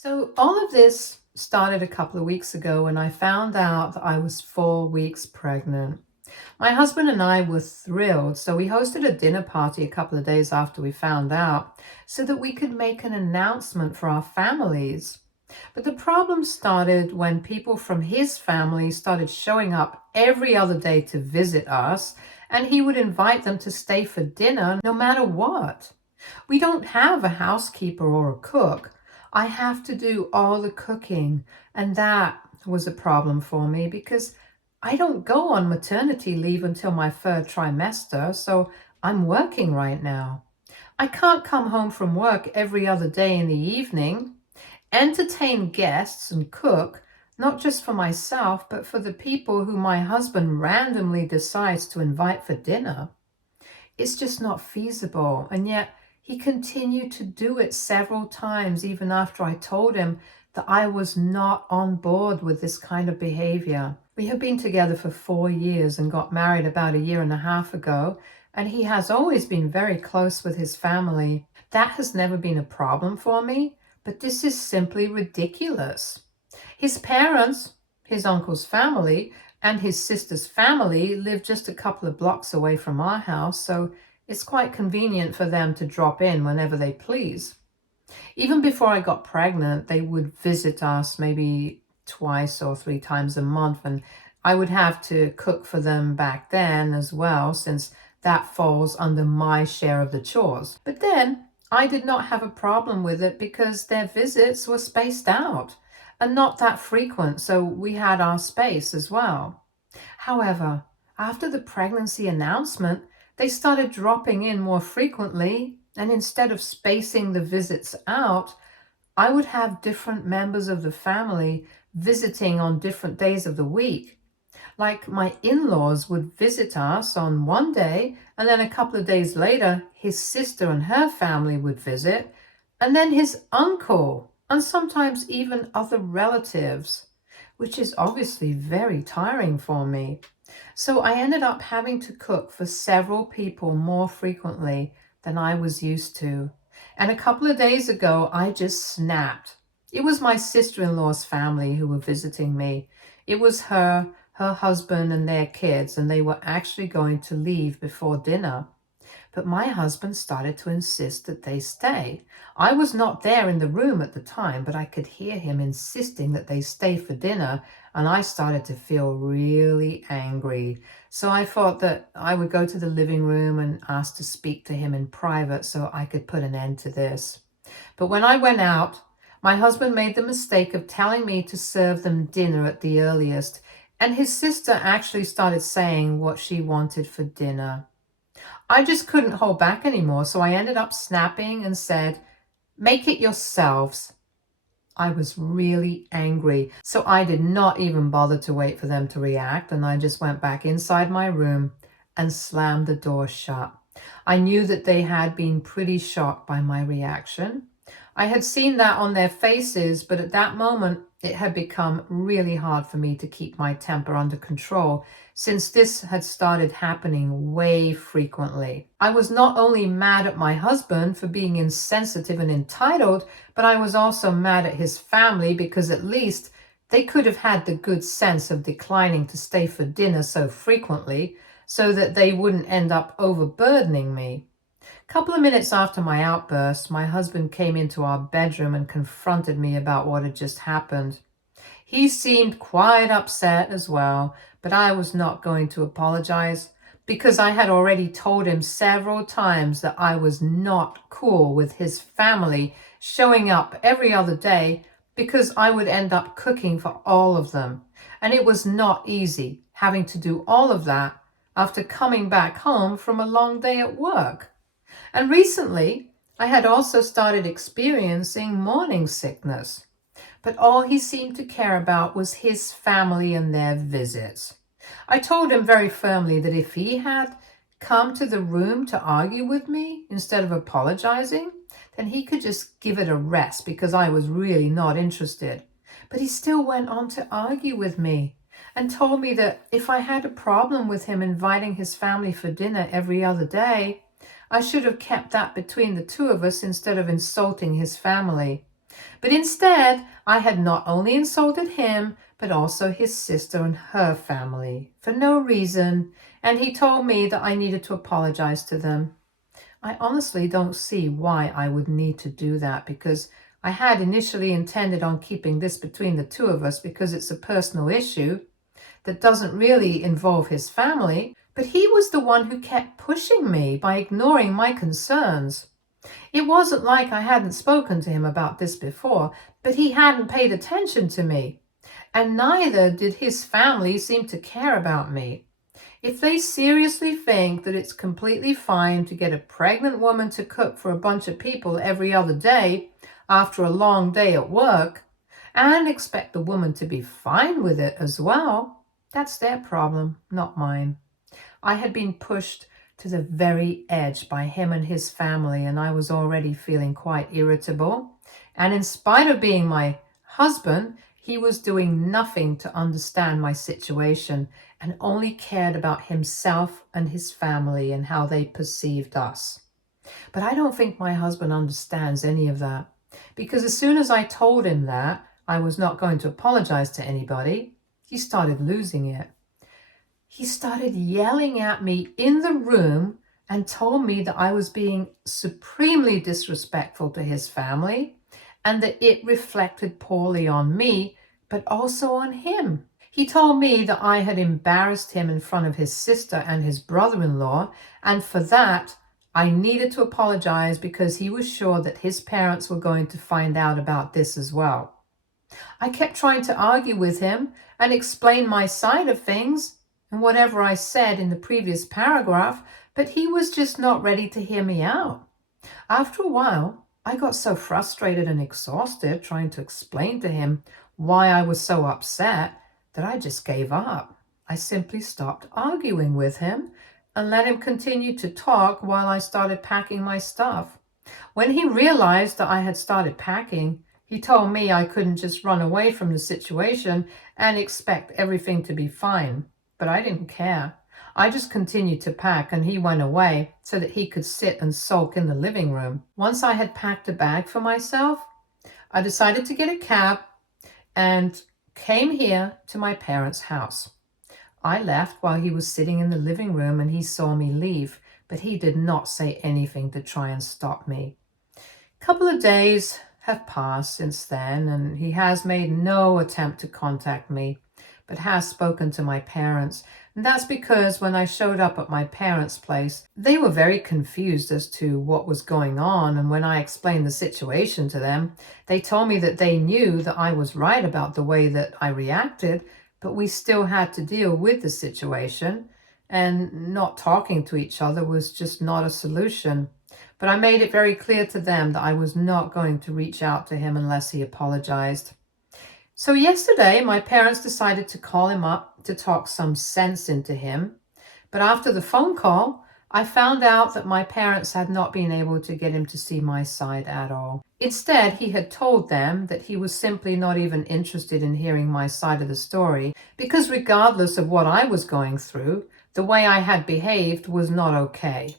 So, all of this started a couple of weeks ago when I found out that I was 4 weeks pregnant. My husband and I were thrilled, so we hosted a dinner party a couple of days after we found out so that we could make an announcement for our families. But the problem started when people from his family started showing up every other day to visit us, and he would invite them to stay for dinner no matter what. We don't have a housekeeper or a cook. I have to do all the cooking, and that was a problem for me because I don't go on maternity leave until my third trimester, so I'm working right now. I can't come home from work every other day in the evening, entertain guests and cook, not just for myself, but for the people who my husband randomly decides to invite for dinner. It's just not feasible. And yet he continued to do it several times, even after I told him that I was not on board with this kind of behavior. We have been together for 4 years and got married about a year and a half ago, and he has always been very close with his family. That has never been a problem for me, but this is simply ridiculous. His parents, his uncle's family, and his sister's family live just a couple of blocks away from our house, so it's quite convenient for them to drop in whenever they please. Even before I got pregnant, they would visit us maybe twice or three times a month, and I would have to cook for them back then as well, since that falls under my share of the chores. But then I did not have a problem with it because their visits were spaced out and not that frequent, so we had our space as well. However, after the pregnancy announcement, they started dropping in more frequently, and instead of spacing the visits out, I would have different members of the family visiting on different days of the week. Like my in-laws would visit us on one day, and then a couple of days later, his sister and her family would visit, and then his uncle, and sometimes even other relatives, which is obviously very tiring for me. So I ended up having to cook for several people more frequently than I was used to. And a couple of days ago, I just snapped. It was my sister-in-law's family who were visiting me. It was her husband, and their kids, and they were actually going to leave before dinner. But my husband started to insist that they stay. I was not there in the room at the time, but I could hear him insisting that they stay for dinner, and I started to feel really angry. So I thought that I would go to the living room and ask to speak to him in private so I could put an end to this. But when I went out, my husband made the mistake of telling me to serve them dinner at the earliest, and his sister actually started saying what she wanted for dinner. I just couldn't hold back anymore, so I ended up snapping and said, "Make it yourselves." I was really angry, so I did not even bother to wait for them to react, and I just went back inside my room and slammed the door shut. I knew that they had been pretty shocked by my reaction. I had seen that on their faces, but at that moment, it had become really hard for me to keep my temper under control, since this had started happening way frequently. I was not only mad at my husband for being insensitive and entitled, but I was also mad at his family because at least they could have had the good sense of declining to stay for dinner so frequently so that they wouldn't end up overburdening me. A couple of minutes after my outburst, my husband came into our bedroom and confronted me about what had just happened. He seemed quite upset as well, but I was not going to apologize because I had already told him several times that I was not cool with his family showing up every other day because I would end up cooking for all of them. And it was not easy having to do all of that after coming back home from a long day at work. And recently, I had also started experiencing morning sickness. But all he seemed to care about was his family and their visits. I told him very firmly that if he had come to the room to argue with me instead of apologizing, then he could just give it a rest because I was really not interested. But he still went on to argue with me and told me that if I had a problem with him inviting his family for dinner every other day, I should have kept that between the two of us instead of insulting his family. But instead, I had not only insulted him, but also his sister and her family for no reason, and he told me that I needed to apologize to them. I honestly don't see why I would need to do that, because I had initially intended on keeping this between the two of us because it's a personal issue that doesn't really involve his family, but he was the one who kept pushing me by ignoring my concerns. It wasn't like I hadn't spoken to him about this before, but he hadn't paid attention to me, and neither did his family seem to care about me. If they seriously think that it's completely fine to get a pregnant woman to cook for a bunch of people every other day after a long day at work, and expect the woman to be fine with it as well, that's their problem, not mine. I had been pushed to the very edge by him and his family, and I was already feeling quite irritable. And in spite of being my husband, he was doing nothing to understand my situation and only cared about himself and his family and how they perceived us. But I don't think my husband understands any of that, because as soon as I told him that I was not going to apologize to anybody, he started losing it. He started yelling at me in the room and told me that I was being supremely disrespectful to his family and that it reflected poorly on me, but also on him. He told me that I had embarrassed him in front of his sister and his brother-in-law, and for that, I needed to apologize because he was sure that his parents were going to find out about this as well. I kept trying to argue with him and explain my side of things and whatever I said in the previous paragraph, but he was just not ready to hear me out. After a while, I got so frustrated and exhausted trying to explain to him why I was so upset that I just gave up. I simply stopped arguing with him and let him continue to talk while I started packing my stuff. When he realized that I had started packing, he told me I couldn't just run away from the situation and expect everything to be fine. But I didn't care. I just continued to pack, and he went away so that he could sit and sulk in the living room. Once I had packed a bag for myself, I decided to get a cab and came here to my parents' house. I left while he was sitting in the living room, and he saw me leave, but he did not say anything to try and stop me. A couple of days have passed since then, and he has made no attempt to contact me, but has spoken to my parents. And that's because when I showed up at my parents' place, they were very confused as to what was going on. And when I explained the situation to them, they told me that they knew that I was right about the way that I reacted, but we still had to deal with the situation. And not talking to each other was just not a solution. But I made it very clear to them that I was not going to reach out to him unless he apologized. So yesterday, my parents decided to call him up to talk some sense into him. But after the phone call, I found out that my parents had not been able to get him to see my side at all. Instead, he had told them that he was simply not even interested in hearing my side of the story, because regardless of what I was going through, the way I had behaved was not okay.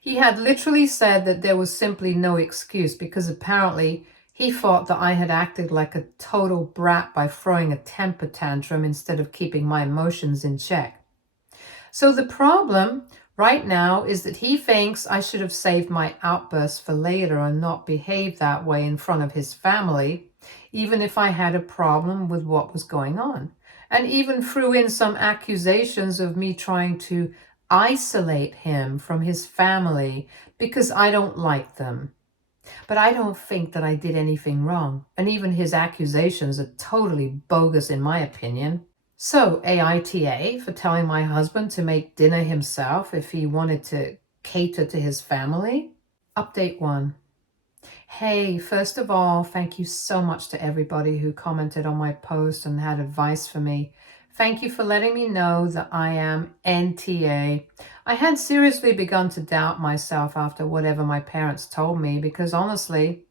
He had literally said that there was simply no excuse because apparently he thought that I had acted like a total brat by throwing a temper tantrum instead of keeping my emotions in check. So the problem right now is that he thinks I should have saved my outbursts for later and not behaved that way in front of his family, even if I had a problem with what was going on. And even threw in some accusations of me trying to isolate him from his family because I don't like them. But I don't think that I did anything wrong, and even his accusations are totally bogus in my opinion. So, AITA for telling my husband to make dinner himself if he wanted to cater to his family. Update 1. Hey, first of all, thank you so much to everybody who commented on my post and had advice for me. Thank you for letting me know that I am NTA. I had seriously begun to doubt myself after whatever my parents told me, because honestly,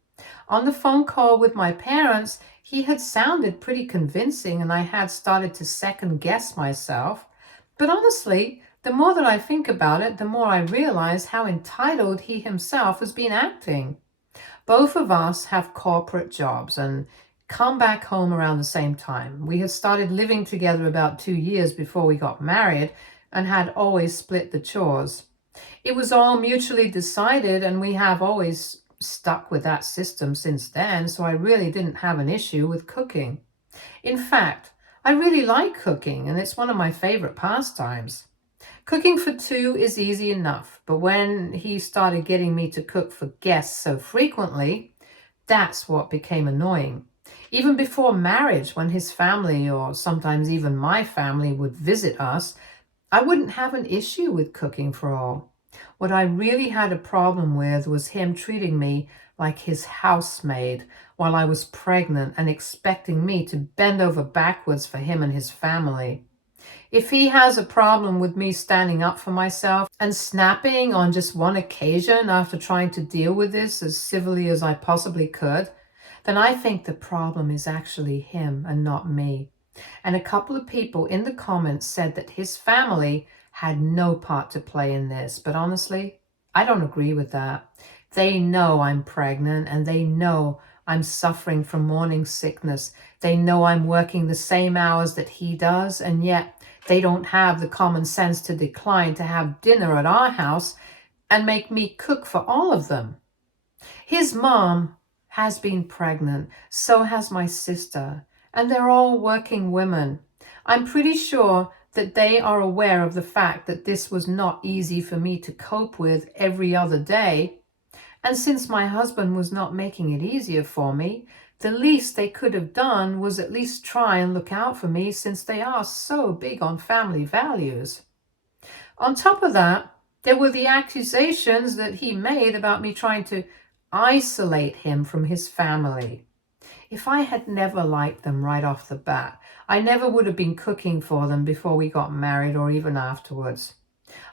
on the phone call with my parents, he had sounded pretty convincing and I had started to second guess myself. But honestly, the more that I think about it, the more I realize how entitled he himself has been acting. Both of us have corporate jobs and come back home around the same time. We had started living together about 2 years before we got married and had always split the chores. It was all mutually decided, and we have always stuck with that system since then, so I really didn't have an issue with cooking. In fact, I really like cooking, and it's one of my favorite pastimes. Cooking for two is easy enough, but when he started getting me to cook for guests so frequently, that's what became annoying. Even before marriage, when his family or sometimes even my family would visit us, I wouldn't have an issue with cooking for all. What I really had a problem with was him treating me like his housemaid while I was pregnant and expecting me to bend over backwards for him and his family. If he has a problem with me standing up for myself and snapping on just one occasion after trying to deal with this as civilly as I possibly could, then I think the problem is actually him and not me. And a couple of people in the comments said that his family had no part to play in this. But honestly, I don't agree with that. They know I'm pregnant and they know I'm suffering from morning sickness. They know I'm working the same hours that he does, and yet they don't have the common sense to decline to have dinner at our house and make me cook for all of them. His mom has been pregnant, so has my sister, and they're all working women. I'm pretty sure that they are aware of the fact that this was not easy for me to cope with every other day. And since my husband was not making it easier for me, the least they could have done was at least try and look out for me, since they are so big on family values. On top of that, there were the accusations that he made about me trying to isolate him from his family. If I had never liked them right off the bat, I never would have been cooking for them before we got married or even afterwards.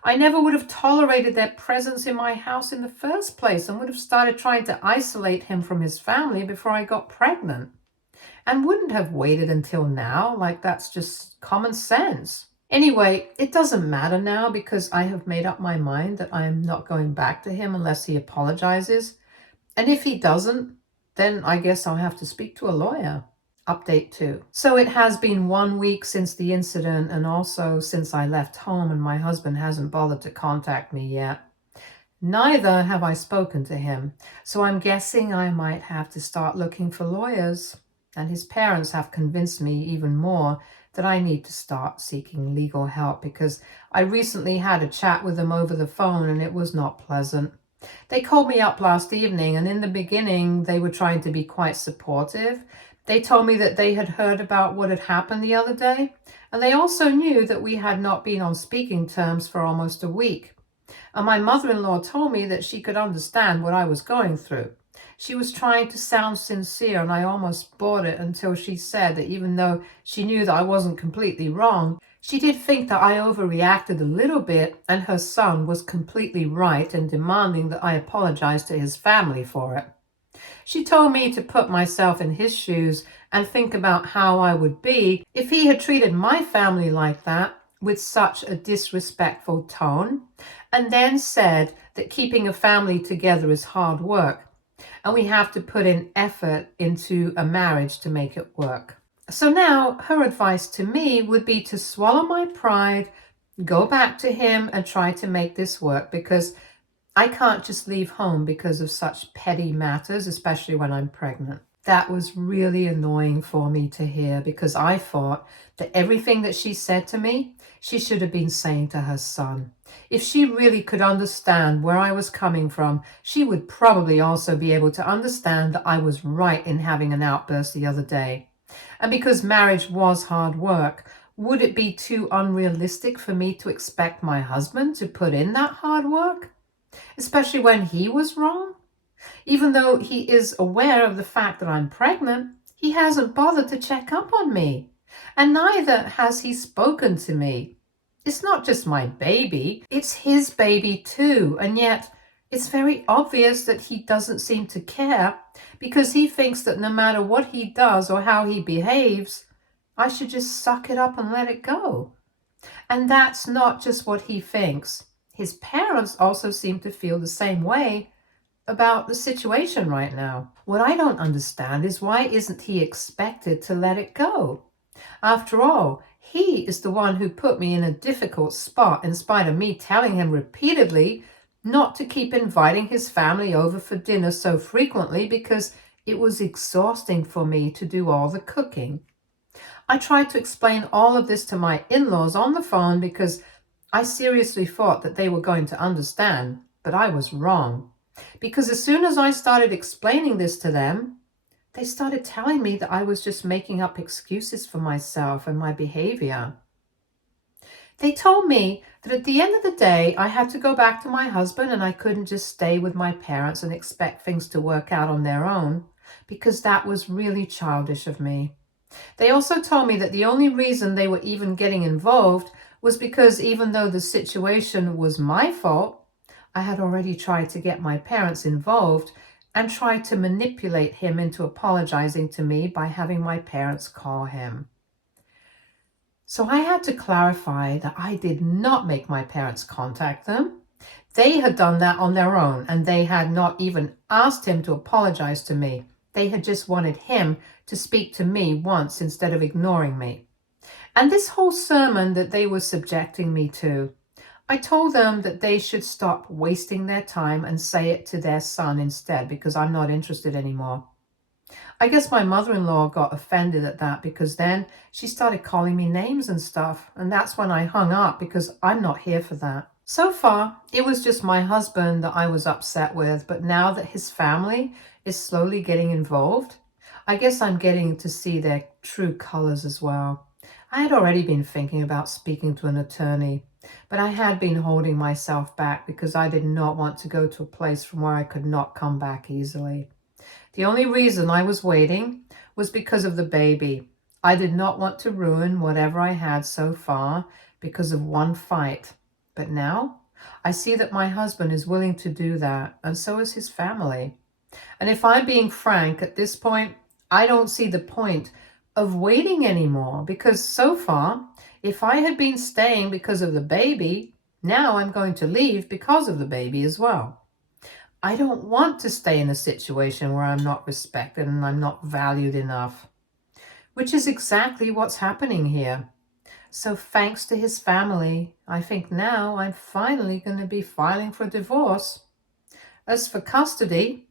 I never would have tolerated their presence in my house in the first place and would have started trying to isolate him from his family before I got pregnant. And wouldn't have waited until now, like that's just common sense. Anyway, it doesn't matter now because I have made up my mind that I am not going back to him unless he apologizes. And if he doesn't, then I guess I'll have to speak to a lawyer. Update 2. So it has been 1 week since the incident, and also since I left home, and my husband hasn't bothered to contact me yet. Neither have I spoken to him, so I'm guessing I might have to start looking for lawyers. And his parents have convinced me even more that I need to start seeking legal help, because I recently had a chat with them over the phone and it was not pleasant. They called me up last evening, and in the beginning they were trying to be quite supportive. They told me that they had heard about what had happened the other day, and they also knew that we had not been on speaking terms for almost a week. And my mother-in-law told me that she could understand what I was going through. She was trying to sound sincere, and I almost bought it until she said that even though she knew that I wasn't completely wrong, she did think that I overreacted a little bit, and her son was completely right in demanding that I apologize to his family for it. She told me to put myself in his shoes and think about how I would be if he had treated my family like that, with such a disrespectful tone, and then said that keeping a family together is hard work, and we have to put in effort into a marriage to make it work. So now her advice to me would be to swallow my pride, go back to him and try to make this work, because I can't just leave home because of such petty matters, especially when I'm pregnant. That was really annoying for me to hear, because I thought that everything that she said to me, she should have been saying to her son. If she really could understand where I was coming from, she would probably also be able to understand that I was right in having an outburst the other day. And because marriage was hard work, would it be too unrealistic for me to expect my husband to put in that hard work? Especially when he was wrong? Even though he is aware of the fact that I'm pregnant, he hasn't bothered to check up on me. And neither has he spoken to me. It's not just my baby, it's his baby too. And yet, it's very obvious that he doesn't seem to care, because he thinks that no matter what he does or how he behaves, I should just suck it up and let it go. And that's not just what he thinks. His parents also seem to feel the same way. about the situation right now. What I don't understand is why isn't he expected to let it go? After all, he is the one who put me in a difficult spot in spite of me telling him repeatedly not to keep inviting his family over for dinner so frequently because it was exhausting for me to do all the cooking. I tried to explain all of this to my in-laws on the phone because I seriously thought that they were going to understand, but I was wrong. Because as soon as I started explaining this to them, they started telling me that I was just making up excuses for myself and my behavior. They told me that at the end of the day, I had to go back to my husband and I couldn't just stay with my parents and expect things to work out on their own, because that was really childish of me. They also told me that the only reason they were even getting involved was because even though the situation was my fault, I had already tried to get my parents involved and tried to manipulate him into apologizing to me by having my parents call him. So I had to clarify that I did not make my parents contact them. They had done that on their own, and they had not even asked him to apologize to me. They had just wanted him to speak to me once instead of ignoring me. And this whole sermon that they were subjecting me to, I told them that they should stop wasting their time and say it to their son instead, because I'm not interested anymore. I guess my mother-in-law got offended at that because then she started calling me names and stuff. And that's when I hung up because I'm not here for that. So far, it was just my husband that I was upset with. But now that his family is slowly getting involved, I guess I'm getting to see their true colors as well. I had already been thinking about speaking to an attorney, but I had been holding myself back because I did not want to go to a place from where I could not come back easily. The only reason I was waiting was because of the baby. I did not want to ruin whatever I had so far because of one fight. But now I see that my husband is willing to do that, and so is his family. And if I'm being frank, at this point, I don't see the point of waiting anymore, because so far, if I had been staying because of the baby, now I'm going to leave because of the baby as well. I don't want to stay in a situation where I'm not respected and I'm not valued enough, which is exactly what's happening here. So thanks to his family, I think now I'm finally going to be filing for divorce. As for custody,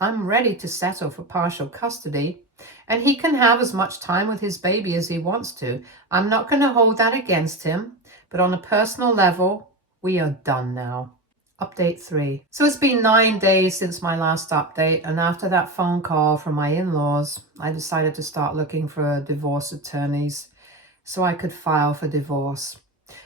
I'm ready to settle for partial custody, and he can have as much time with his baby as he wants to. I'm not going to hold that against him, but on a personal level, we are done now. Update 3. So it's been 9 days since my last update, and after that phone call from my in-laws, I decided to start looking for divorce attorneys so I could file for divorce.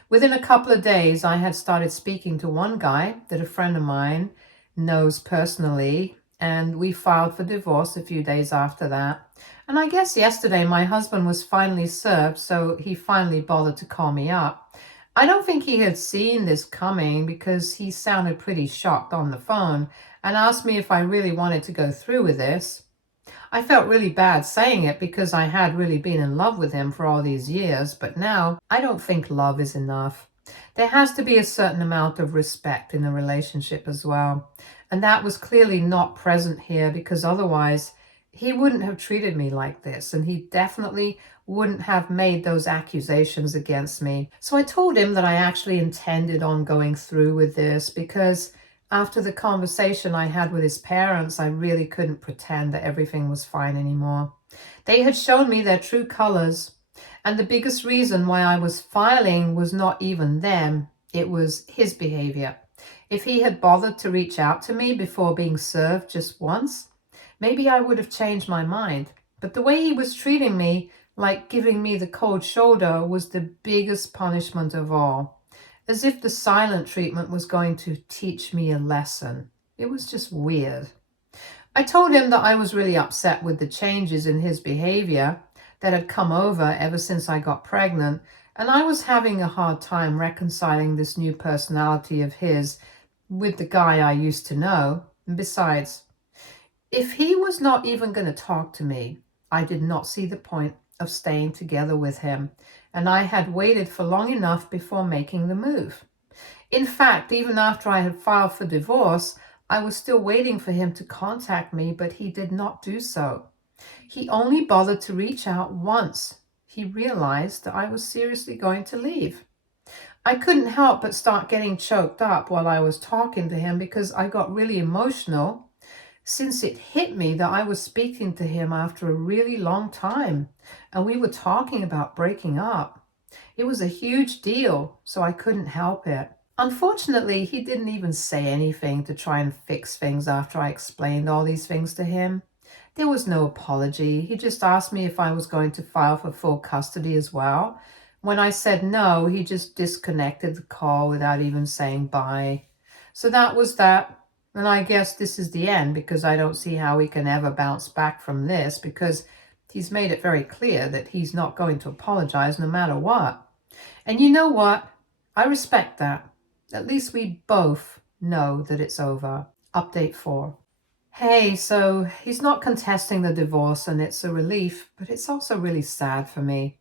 Within a couple of days, I had started speaking to one guy that a friend of mine knows personally, and we filed for divorce a few days after that. And I guess yesterday my husband was finally served, so he finally bothered to call me up. I don't think he had seen this coming because he sounded pretty shocked on the phone and asked me if I really wanted to go through with this. I felt really bad saying it because I had really been in love with him for all these years, but now I don't think love is enough. There has to be a certain amount of respect in the relationship as well. And that was clearly not present here, because otherwise he wouldn't have treated me like this, and he definitely wouldn't have made those accusations against me. So I told him that I actually intended on going through with this because after the conversation I had with his parents, I really couldn't pretend that everything was fine anymore. They had shown me their true colors, and the biggest reason why I was filing was not even them, it was his behavior. If he had bothered to reach out to me before being served just once, maybe I would have changed my mind. But the way he was treating me, like giving me the cold shoulder, was the biggest punishment of all. As if the silent treatment was going to teach me a lesson. It was just weird. I told him that I was really upset with the changes in his behavior that had come over ever since I got pregnant, and I was having a hard time reconciling this new personality of his with the guy I used to know. And besides, if he was not even going to talk to me, I did not see the point of staying together with him, and I had waited for long enough before making the move. In fact, even after I had filed for divorce, I was still waiting for him to contact me, but he did not do so. He only bothered to reach out once he realized that I was seriously going to leave. I couldn't help but start getting choked up while I was talking to him because I got really emotional since it hit me that I was speaking to him after a really long time and we were talking about breaking up. It was a huge deal, so I couldn't help it. Unfortunately, he didn't even say anything to try and fix things after I explained all these things to him. There was no apology. He just asked me if I was going to file for full custody as well. When I said no, he just disconnected the call without even saying bye. So that was that. And I guess this is the end because I don't see how we can ever bounce back from this because he's made it very clear that he's not going to apologize no matter what. And you know what? I respect that. At least we both know that it's over. Update 4. Hey, so he's not contesting the divorce and it's a relief, but it's also really sad for me.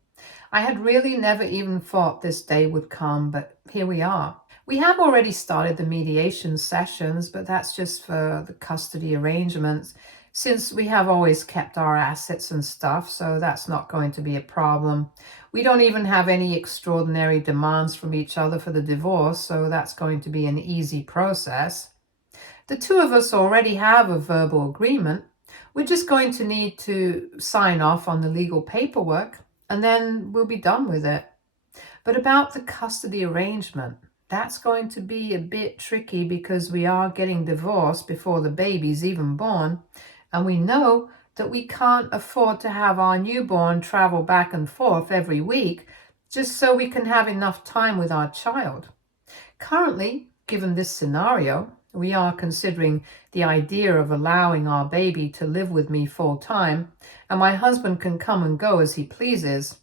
I had really never even thought this day would come, but here we are. We have already started the mediation sessions, but that's just for the custody arrangements, since we have always kept our assets and stuff, so that's not going to be a problem. We don't even have any extraordinary demands from each other for the divorce, so that's going to be an easy process. The two of us already have a verbal agreement. We're just going to need to sign off on the legal paperwork, and then we'll be done with it. But about the custody arrangement, that's going to be a bit tricky because we are getting divorced before the baby's even born, and we know that we can't afford to have our newborn travel back and forth every week just so we can have enough time with our child. Currently, given this scenario, we are considering the idea of allowing our baby to live with me full time, and my husband can come and go as he pleases.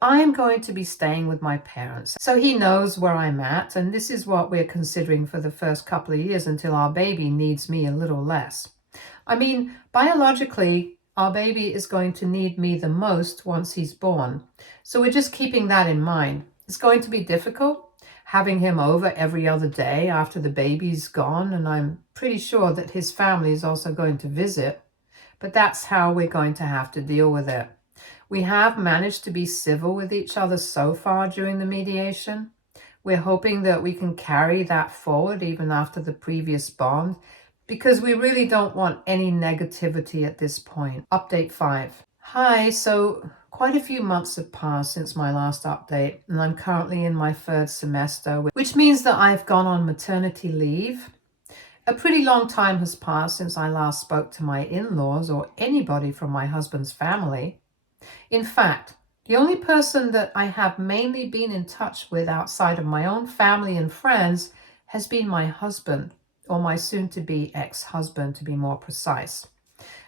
I am going to be staying with my parents, so he knows where I'm at, and this is what we're considering for the first couple of years until our baby needs me a little less. I mean, biologically, our baby is going to need me the most once he's born, so we're just keeping that in mind. It's going to be difficult having him over every other day after the baby's gone, and I'm pretty sure that his family is also going to visit, but that's how we're going to have to deal with it. We have managed to be civil with each other so far during the mediation. We're hoping that we can carry that forward even after the previous bond, because we really don't want any negativity at this point. Update 5. Hi, so quite a few months have passed since my last update, and I'm currently in my third semester, which means that I've gone on maternity leave. A pretty long time has passed since I last spoke to my in-laws or anybody from my husband's family. In fact, the only person that I have mainly been in touch with outside of my own family and friends has been my husband, or my soon-to-be ex-husband to be more precise.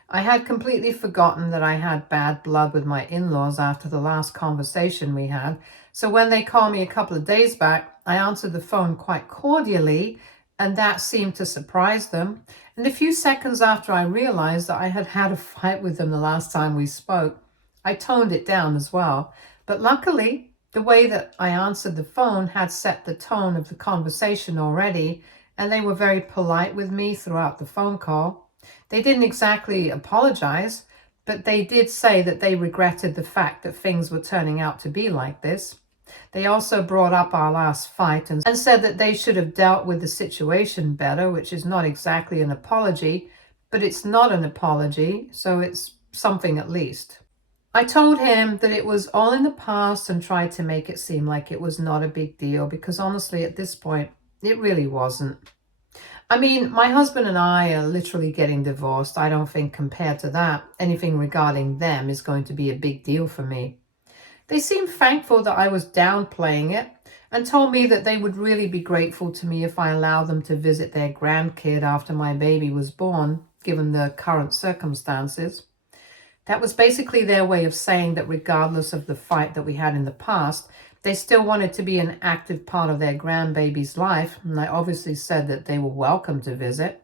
I had completely forgotten that I had bad blood with my in-laws after the last conversation we had, so when they called me a couple of days back, I answered the phone quite cordially, and that seemed to surprise them. And a few seconds after I realized that I had had a fight with them the last time we spoke, I toned it down as well. But luckily, the way that I answered the phone had set the tone of the conversation already, and they were very polite with me throughout the phone call. They didn't exactly apologize, but they did say that they regretted the fact that things were turning out to be like this. They also brought up our last fight and said that they should have dealt with the situation better, which is not exactly an apology, but it's not an apology, so it's something at least. I told him that it was all in the past and tried to make it seem like it was not a big deal because honestly, at this point, it really wasn't. I mean, my husband and I are literally getting divorced. I don't think compared to that, anything regarding them is going to be a big deal for me. They seemed thankful that I was downplaying it and told me that they would really be grateful to me if I allowed them to visit their grandkid after my baby was born, given the current circumstances. That was basically their way of saying that regardless of the fight that we had in the past, they still wanted to be an active part of their grandbaby's life, and I obviously said that they were welcome to visit.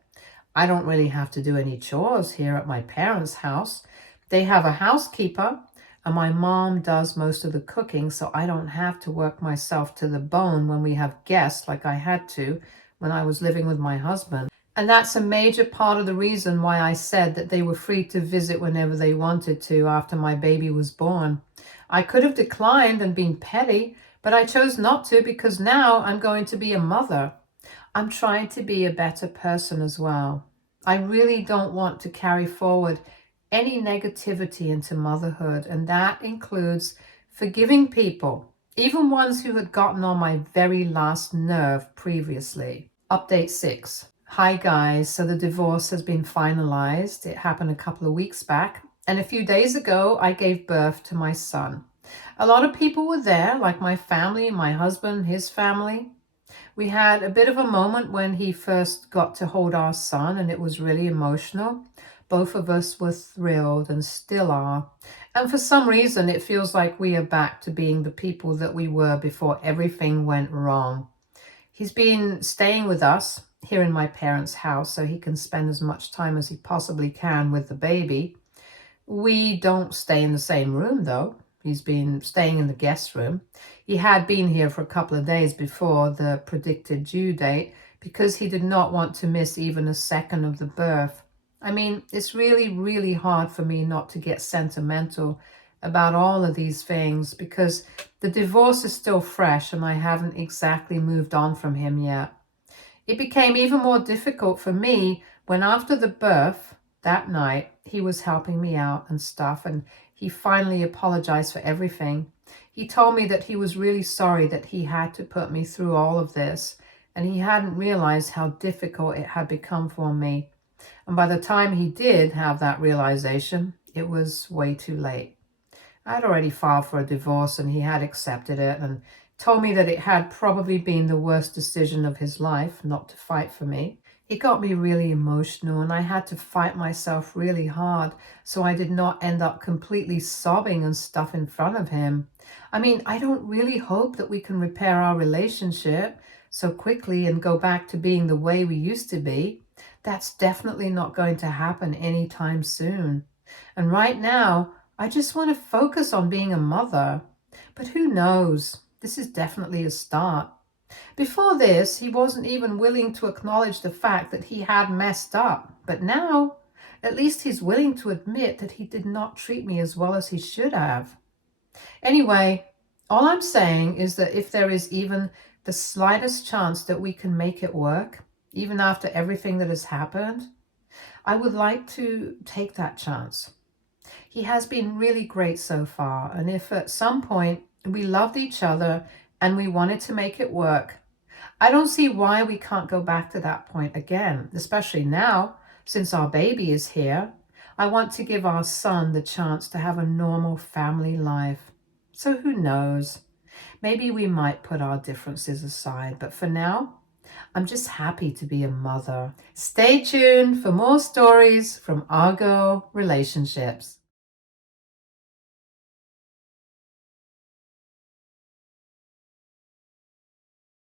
I don't really have to do any chores here at my parents' house. They have a housekeeper, and my mom does most of the cooking, so I don't have to work myself to the bone when we have guests like I had to when I was living with my husband. And that's a major part of the reason why I said that they were free to visit whenever they wanted to after my baby was born. I could have declined and been petty, but I chose not to because now I'm going to be a mother. I'm trying to be a better person as well. I really don't want to carry forward any negativity into motherhood, and that includes forgiving people, even ones who had gotten on my very last nerve previously. Update 6. Hi guys, so the divorce has been finalized. It happened a couple of weeks back, and a few days ago I gave birth to my son. A lot of people were there, like my family, my husband, his family. We had a bit of a moment when he first got to hold our son, and it was really emotional. Both of us were thrilled and still are. And for some reason, it feels like we are back to being the people that we were before everything went wrong. He's been staying with us here in my parents' house so he can spend as much time as he possibly can with the baby. We don't stay in the same room, though. He's been staying in the guest room. He had been here for a couple of days before the predicted due date because he did not want to miss even a second of the birth. I mean, it's really, really hard for me not to get sentimental about all of these things because the divorce is still fresh and I haven't exactly moved on from him yet. It became even more difficult for me when after the birth that night, he was helping me out and stuff, and he finally apologized for everything. He told me that he was really sorry that he had to put me through all of this, and he hadn't realized how difficult it had become for me. And by the time he did have that realization, it was way too late. I had already filed for a divorce and he had accepted it and told me that it had probably been the worst decision of his life not to fight for me. It got me really emotional and I had to fight myself really hard so I did not end up completely sobbing and stuff in front of him. I mean, I don't really hope that we can repair our relationship so quickly and go back to being the way we used to be. That's definitely not going to happen anytime soon. And right now, I just want to focus on being a mother. But who knows? This is definitely a start. Before this, he wasn't even willing to acknowledge the fact that he had messed up. But now, at least he's willing to admit that he did not treat me as well as he should have. Anyway, all I'm saying is that if there is even the slightest chance that we can make it work, even after everything that has happened, I would like to take that chance. He has been really great so far, and if at some point we loved each other and we wanted to make it work, I don't see why we can't go back to that point again, especially now, since our baby is here. I want to give our son the chance to have a normal family life. So who knows? Maybe we might put our differences aside, but for now, I'm just happy to be a mother. Stay tuned for more stories from Argo Relationships.